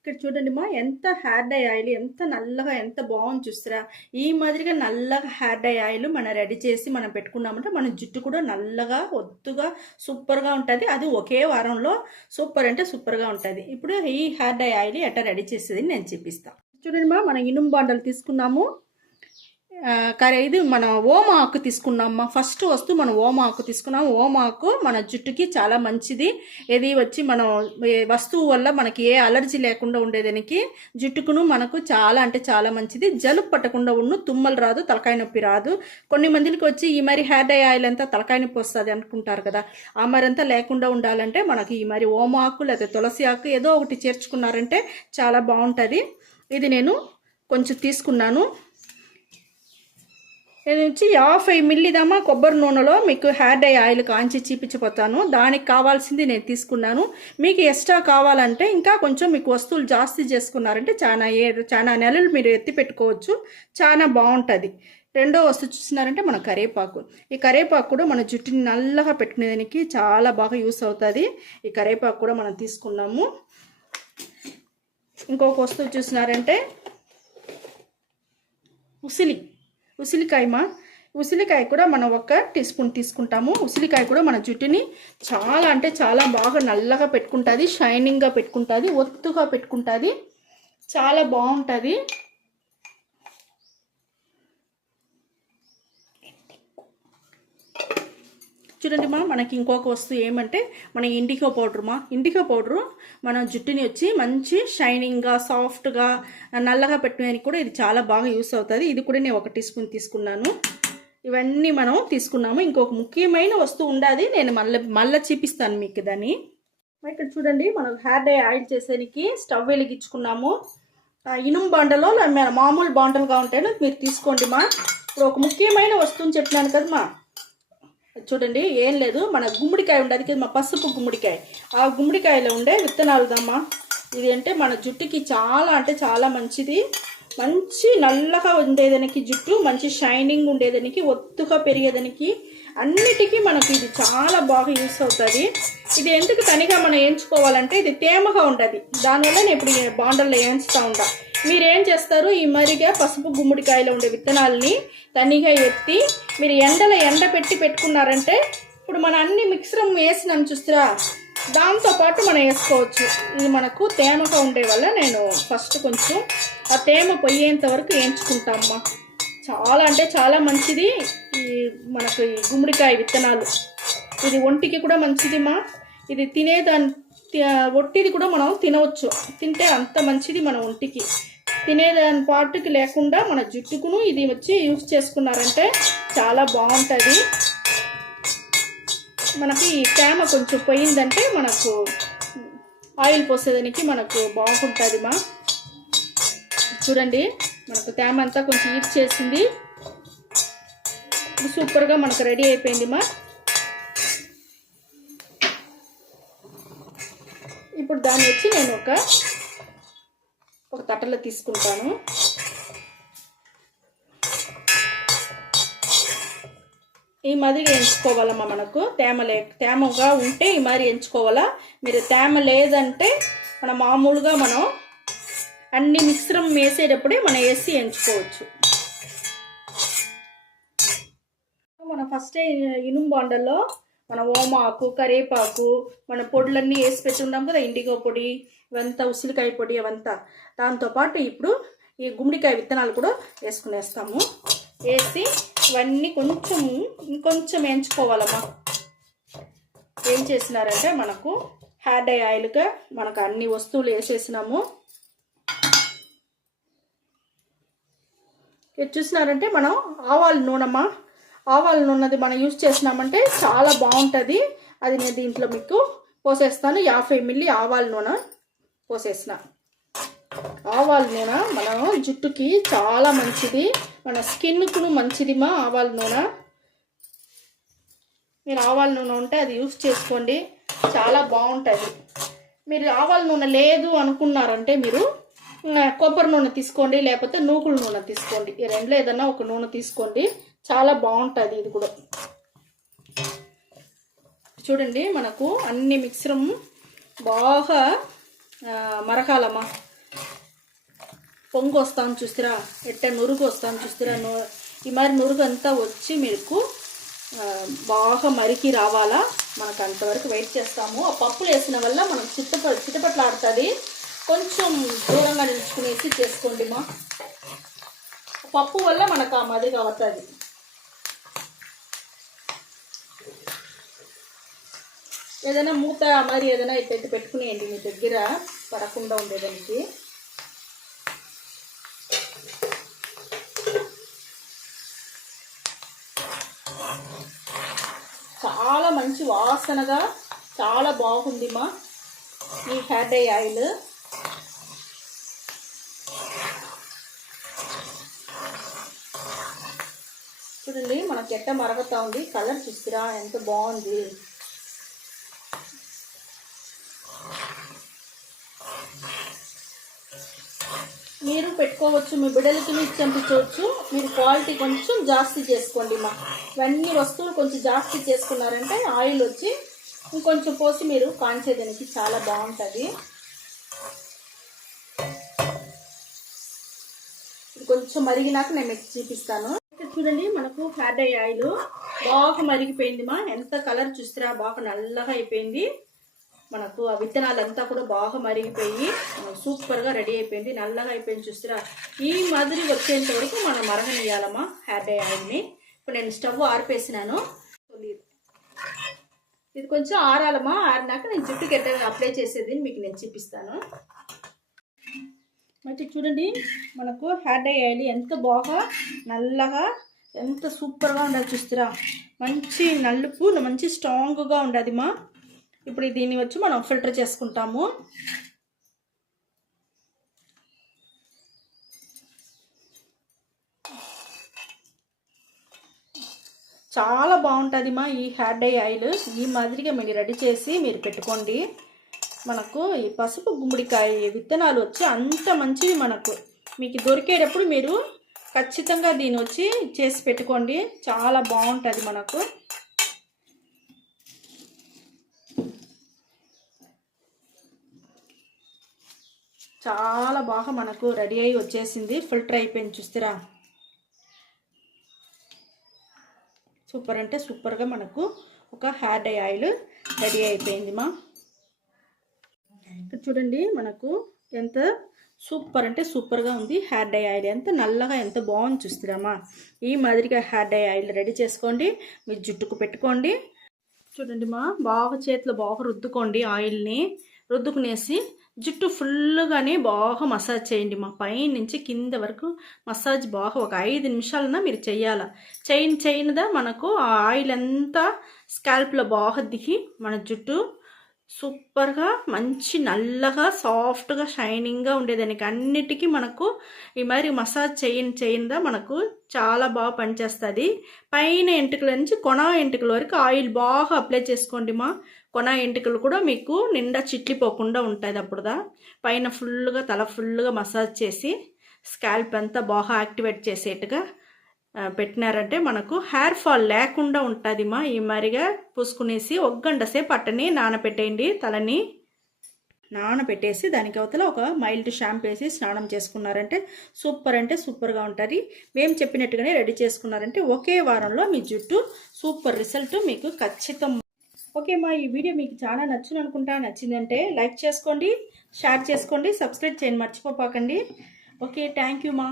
ఇక్కడ చూడండి మా ఎంత హెయిర్ డై ఆయిల్ ఎంత నల్లగా ఎంత బాగుంది చూస్తారా. ఈ మాదిరిగా నల్లగా హెయిర్ డై ఆయిల్ మనం రెడీ చేసి మనం పెట్టుకున్నామంటే మన జుట్టు కూడా నల్లగా ఒత్తుగా సూపర్గా ఉంటుంది. అది ఒకే వారంలో సూపర్ అంటే సూపర్గా ఉంటుంది. ఇప్పుడు ఈ హెయిర్ డై ఆయిల్ ఎట్లా రెడీ చేసేది నేను చూపిస్తాను. చూడండి మా మనం ఇనుము బాండలు తీసుకున్నాము. ఇది మన ఓమ ఆకు తీసుకున్నామమ్మా. ఫస్ట్ వస్తూ మనం ఓమ ఆకు తీసుకున్నాము. ఓమ ఆకు మన జుట్టుకి చాలా మంచిది. ఇది వచ్చి మనం వస్తువు వల్ల మనకి ఏ అలర్జీ లేకుండా ఉండేదానికి జుట్టుకును మనకు చాలా అంటే చాలా మంచిది. జలుబు పట్టకుండా ఉన్ను, తుమ్మలు రాదు, తలకాయ నొప్పి రాదు. కొన్ని మందికి వచ్చి ఈ మరి హెయిర్ డై ఆయిల్ అంతా తలకాయ నొప్పి వస్తుంది అనుకుంటారు కదా. ఆ మరంతా లేకుండా ఉండాలంటే మనకి ఈ మరి ఓమ ఆకు లేదా తులసి ఆకు ఏదో ఒకటి చేర్చుకున్నారంటే చాలా బాగుంటుంది. ఇది నేను కొంచెం తీసుకున్నాను. నేను వచ్చి 50 మిల్లీదమ్మా కొబ్బరి నూనెలో మీకు హెయిర్ డై ఆయిల్ కాంచి చూపించిపోతాను. దానికి కావాల్సింది నేను తీసుకున్నాను. మీకు ఎక్స్ట్రా కావాలంటే ఇంకా కొంచెం మీకు వస్తువులు జాస్తి చేసుకున్నారంటే చాలా నెలలు మీరు ఎత్తి పెట్టుకోవచ్చు. చాలా బాగుంటుంది. రెండో వస్తువు చూసినారంటే మన కరివేపాకు. ఈ కరివేపాకు కూడా మన జుట్టుని నల్లగా పెట్టుకునేదానికి చాలా బాగా యూస్ అవుతుంది. ఈ కరివేపాకు కూడా మనం తీసుకున్నాము. ఇంకొక వస్తువు చూసినారంటే ఉసిరికాయ కూడా మనం 1 టీ స్పూన్ తీసుకుంటాము. ఉసిరికాయ కూడా మన జుట్టుని చాలా అంటే చాలా బాగా నల్లగా పెట్టుకుంటుంది, షైనింగ్గా పెట్టుకుంటుంది, ఒత్తుగా పెట్టుకుంటుంది, చాలా బాగుంటుంది. చూడండి మనకి ఇంకొక వస్తువు ఏమంటే మన ఇండిగో పౌడర్ ఇండిగో పౌడరు మన జుట్టుని వచ్చి మంచి షైనింగ్గా సాఫ్ట్గా నల్లగా పెట్టడానికి కూడా ఇది చాలా బాగా యూస్ అవుతుంది. ఇది కూడా నేను 1 టీ స్పూన్ తీసుకున్నాను. ఇవన్నీ మనం తీసుకున్నాము. ఇంకొక ముఖ్యమైన వస్తువు ఉండాలి, నేను మళ్ళీ చూపిస్తాను మీకు దాన్ని. ఇక్కడ చూడండి మనం హెయిర్ డై ఆయిల్ చేసేనికి స్టవ్ వెలిగించుకున్నాము. ఇనుము బాండలో మామూలు బాండలుగా ఉంటాయి మీరు తీసుకోండి ఇప్పుడు ఒక ముఖ్యమైన వస్తువుని చెప్పినాను కదా చూడండి. ఏం లేదు, మన గుమ్మడికాయ ఉండదు కదా పసుపు గుమ్మడికాయ. ఆ గుమ్మడికాయలో ఉండే విత్తనాలుదమ్మా. ఇది అంటే మన జుట్టుకి చాలా అంటే చాలా మంచిది. మంచి నల్లగా ఉండేదానికి జుట్టు, మంచి షైనింగ్ ఉండేదానికి, ఒత్తుగా పెరిగేదానికి అన్నిటికీ మనకు ఇది చాలా బాగా యూస్ అవుతుంది. ఇది ఎందుకు తనిగా మనం వేయించుకోవాలంటే ఇది తేమగా ఉంటుంది. దానివల్ల నేను ఇప్పుడు బాండల్లో వేయించుతూ ఉంటా. మీరేం చేస్తారు, ఈ మరిగా పసుపు గుమ్మడికాయలో ఉండే విత్తనాలని తనిగా ఎత్తి మీరు ఎండ పెట్టుకున్నారంటే ఇప్పుడు మన అన్ని మిక్సరం వేసినాం చూస్తారా, దాంతోపాటు మనం వేసుకోవచ్చు. ఇది మనకు తేమగా ఉండే వల్ల నేను ఫస్ట్ కొంచెం ఆ తేమ పోయేంత వరకు వేయించుకుంటామమ్మా. చాలా అంటే చాలా మంచిది ఈ మనకు ఈ గుమ్మడికాయ విత్తనాలు. ఇది ఒంటికి కూడా మంచిదిమా. ఇది ఒట్టిది కూడా మనం తినవచ్చు. తింటే అంత మంచిది మన ఒంటికి. తినేదాని పాటుకి లేకుండా మన జుట్టుకును ఇది వచ్చి యూస్ చేసుకున్నారంటే చాలా బాగుంటుంది. మనకి ఈ తేమ కొంచెం పోయిందంటే మనకు ఆయిల్ పోసేదానికి మనకు బాగుంటుంది చూడండి మనకు తేమ అంతా కొంచెం ఈట్ చేసింది. సూపర్గా మనకు రెడీ అయిపోయింది ఇప్పుడు దాన్ని వచ్చి నేను ఒక తట్టలో తీసుకుంటాను. ఈ మాదిరిగా ఎంచుకోవాలమ్మా. మనకు తేమగా ఉంటే ఈ మాదిరి ఎంచుకోవాలా. మీరు తేమ లేదంటే మామూలుగా మనం అన్ని మిశ్రమం వేసేటప్పుడే మనం వేసి ఎంచుకోవచ్చు. మనం ఫస్ట్ ఇనుము బాండల్లో మన ఓమాకు, కరేపాకు, మన పొడులన్నీ వేసి పెట్టి ఉన్నాం కదా, ఇండిగో పొడి ఇవంతా, ఉసిరికాయ పొడి అవంతా. దాంతోపాటు ఇప్పుడు ఈ గుమ్మడికాయ విత్తనాలు కూడా వేసుకునేస్తాము. వేసి ఇవన్నీ ఇంకొంచెం వేయించుకోవాలమ్మా. ఏం చేసినారంటే మనకు హెయిర్ డై ఆయిల్గా మనకు అన్ని వస్తువులు వేసేసినాము. ఇది చూసినారంటే మనం ఆవాల నూనెది మనం యూజ్ చేసినామంటే చాలా బాగుంటుంది. అది నేను దీంట్లో మీకు పోసేస్తాను. 50 మిల్లీ ఆవాల నూనె పోసేసిన. ఆవాల నూనె మన జుట్టుకి చాలా మంచిది, మన స్కిన్కు మంచిది ఆవాల నూనె. మీరు ఆవాల నూనె ఉంటే అది యూజ్ చేసుకోండి, చాలా బాగుంటుంది. మీరు ఆవాల నూనె లేదు అనుకున్నారంటే మీరు కొబ్బరి నూనె తీసుకోండి, లేకపోతే నూకుల నూనె తీసుకోండి. ఈ రెండులో ఏదన్నా ఒక నూనె తీసుకోండి, చాలా బాగుంటుంది. ఇది కూడా చూడండి మనకు అన్ని మిక్సరం బాగా మరకాలమ్మా. పొంగు వస్తాను చూస్తారా, ఎట్ట నురుగు వస్తాను చూస్తారా, ఈ మరి నురుగు అంతా వచ్చి మీకు బాగా మరికి రావాలా. మనకు అంతవరకు వెయిట్ చేస్తాము. ఆ పప్పులు వేసిన వల్ల మనం చిటపట్లాడుతుంది. కొంచెం దూరంగా నిలుచుకునేసి చేసుకోండి మా. పప్పు వల్ల మనకు ఆ మాదిరిగా అవుతుంది. ఏదైనా మూత మరి ఏదైనా పెట్టుకునేయండి మీ దగ్గర పడకుండా ఉండేదానికి. చాలా మంచి వాసనగా చాలా బాగుంది మా ఈ హెయిర్ డై ఆయిల్. చూడండి మనకి ఎట్ట మరగతా ఉంది. కలర్ చూస్తారా ఎంత బాగుంది. మీరు పెట్టుకోవచ్చు, మీ బిడ్డలకి ఇచ్చి పంపించవచ్చు. మీరు క్వాలిటీ కొంచెం జాస్తి చేసుకోండి మా. ఇవన్నీ వస్తువులు కొంచెం జాస్తి చేసుకున్నారంటే ఆయిల్ వచ్చి ఇంకొంచెం పోసి మీరు కాంచేదానికి చాలా బాగుంటుంది. కొంచెం మరిగినాక నేను మీకు చూపిస్తాను. చూడండి మనకు హెయిర్ డై ఆయిల్ బాగా మరిగిపోయింది మా. ఎంత కలర్ చూస్తారా బాగా నల్లగా అయిపోయింది. మనకు ఆ విత్తనాలంతా కూడా బాగా మరిగిపోయి సూపర్గా రెడీ అయిపోయింది. నల్లగా అయిపోయింది చూస్తారా. ఈ మాదిరి వచ్చేంత వరకు మనం మరగనియాలమ్మా హెయిర్ డై ఆయిల్ని. ఇప్పుడు నేను స్టవ్ ఆరిపేసినాను. ఇది కొంచెం ఆరాలమ్మా. ఆరినాక నేను జుట్టుకి ఎట్లా అప్లై చేసేది మీకు నేను చూపిస్తాను. అయితే చూడండి మనకు హెయిర్ డై ఆయిల్ ఎంత బాగా నల్లగా ఎంత సూపర్గా ఉండదు చూస్తారా. మంచి నలుపు మంచి స్ట్రాంగ్గా ఉండదు మా. ఇప్పుడు దీన్ని వచ్చి మనం ఫిల్టర్ చేసుకుంటాము. చాలా బాగుంటుంది మా ఈ హెయిర్ డై ఆయిల్. ఈ మాదిరిగా మీరు రెడీ చేసి మీరు పెట్టుకోండి. మనకు ఈ పసుపు గుమ్మడికాయ విత్తనాలు వచ్చి అంత మంచివి మనకు. మీకు దొరికేటప్పుడు మీరు ఖచ్చితంగా దీన్ని వచ్చి చేసి పెట్టుకోండి. చాలా బాగుంటుంది మనకు. చాలా బాగా మనకు రెడీ అయ్యి వచ్చేసింది. ఫిల్టర్ అయిపోయింది చూస్తారా. సూపర్ అంటే సూపర్గా మనకు ఒక హెయిర్ డై ఆయిల్ రెడీ అయిపోయింది మా. చూడండి మనకు ఎంత సూపర్ అంటే సూపర్గా ఉంది హెయిర్ డై ఆయిల్. ఎంత నల్లగా ఎంత బాగుంది చూస్తారమ్మా. ఈ మాదిరిగా హెయిర్ డై ఆయిల్ రెడీ చేసుకోండి. మీ జుట్టుకు పెట్టుకోండి. చూడండి మా బాగా చేతిలో బాగా రుద్దుకోండి. ఆయిల్ని రుద్దుకునేసి జుట్టు ఫుల్గానే బాగా మసాజ్ చేయండి మా. పై నుంచి కింద వరకు మసాజ్ బాగా ఒక 5 నిమిషాలన్నా మీరు చెయ్యాల. చేయనిదా మనకు ఆ ఆయిల్ అంతా స్కాల్ప్లో బాగా దిగి మన జుట్టు సూపర్గా మంచి నల్లగా సాఫ్ట్గా షైనింగ్గా ఉండేదానికి అన్నిటికీ మనకు ఈ మరి మసాజ్ చేయనిదా మనకు చాలా బాగా పనిచేస్తుంది. పైన ఎంటుకల నుంచి కొన ఎంటుకల వరకు ఆయిల్ బాగా అప్లై చేసుకోండి మా. కొన ఎంటుకలు కూడా మీకు నిండా చిట్లిపోకుండా ఉంటుంది. అప్పుడుదా పైన ఫుల్గా తల ఫుల్గా మసాజ్ చేసి స్కాల్ప్ అంతా బాగా యాక్టివేట్ చేసేట్టుగా పెట్టినారంటే మనకు హెయిర్ ఫాల్ లేకుండా ఉంటుంది మా. ఈ మరిగా పూసుకునేసి 1 గంట సేపు అట్టని నానబెట్టేయండి. తలని నానబెట్టేసి దానికి అవతల ఒక మైల్డ్ షాంపూ వేసి స్నానం చేసుకున్నారంటే సూపర్ అంటే సూపర్గా ఉంటుంది. మేము చెప్పినట్టుగానే రెడీ చేసుకున్నారంటే ఒకే వారంలో మీ జుట్టు సూపర్ రిజల్ట్ మీకు ఖచ్చితం. ఓకే మా, ఈ వీడియో మీకు చాలా నచ్చిందనుకుంటా. నచ్చిందంటే లైక్ చేసుకోండి, షేర్ చేసుకోండి, సబ్స్క్రైబ్ చేయండి మర్చిపోకండి. ఓకే, థ్యాంక్ యూ మా.